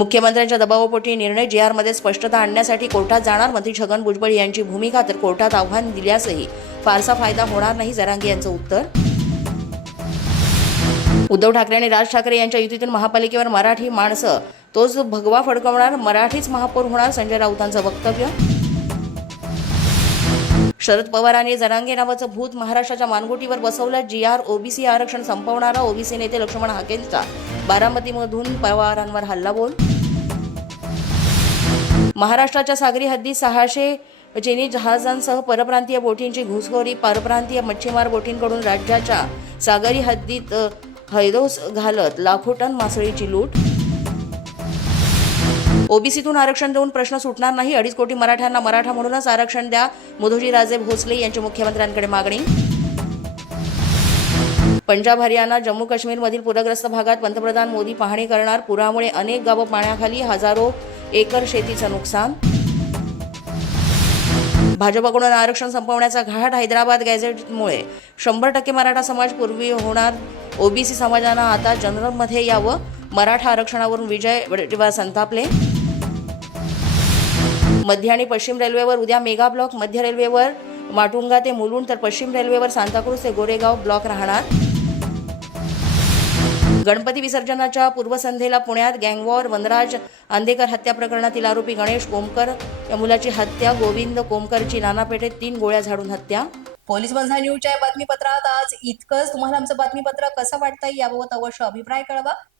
मुख्यमंत्र्यांच्या दबावापोटी निर्णय जी आरमध्ये स्पष्टता आणण्यासाठी कोर्टात जाणार. मंत्री छगन भुजबळ यांची भूमिका तर कोर्टात आव्हान दिल्यासही फारसा फायदा होणार नाही जरांगे यांचं उत्तर. उद्धव ठाकरे आणि राज ठाकरे यांच्या युतीतून महापालिकेवर मराठी माणसं. तोच भगवा फडकवणार मराठीच महापौर होणार संजय राऊतांचं वक्तव्य. शरद पवारांनी जरांगे नावाचं भूत महाराष्ट्राच्या मानगुटीवर बसवलं. जी आर ओबीसी आरक्षण संपवणारा ओबीसी नेते लक्ष्मण हाकेंचा. बारामतीमधून पवारांवर हल्ला बोल. महाराष्ट्राच्या सागरी हद्दीत सहाशे चिनी जहाजांसह परप्रांतीय बोटींची घुसखोरी परप्रांतीय मच्छीमार बोटींकडून राज्याच्या सागरी हद्दीत हैदोस घालत लाखो टन मासळीची लूट. ओबीसीतून आरक्षण देऊन प्रश्न सुटणार नाही. अडीच कोटी मराठ्यांना मराठा म्हणूनच आरक्षण द्या. मुधोजीराजे भोसले यांची मुख्यमंत्र्यांकडे मागणी. पंजाब हरियाणा जम्मू काश्मीरमधील पूरग्रस्त भागात पंतप्रधान मोदी पाहणी करणार. पुरामुळे अनेक गावं पाण्याखाली हजारो एकर शेतीचं नुकसान. भाजपकडून आरक्षण संपवण्याचा घाट हैदराबाद गॅझेटमुळे. शंभर टक्के मराठा समाज पूर्वी होणार. ओबीसी समाजानं आता जनरलमध्ये यावं. मराठा आरक्षणावरून विजय वडेट्टीवार संतापले. मध्य आणि पश्चिम रेल्वेवर उद्या मेगा ब्लॉक मध्य रेल्वेवर माटुंगा ते मुलुंड तर पश्चिम रेल्वेवर सांताक्रूज ते गोरेगाव ब्लॉक राहणार. गणपती विसर्जनाच्या पूर्वसंध्येला पुण्यात गँगवॉर वनराज आंदेकर हत्या प्रकरणातील आरोपी गणेश कोमकर या मुलाची हत्या गोविंद कोमकरची नानापेठेत तीन गोळ्या झाडून हत्या. पोलीस बंधा न्यूजच्या बातमीपत्रात आज इतकंच. तुम्हाला आमचं बातमीपत्र कसं वाटतंय याबाबत अवश्य अभिप्राय कळवा.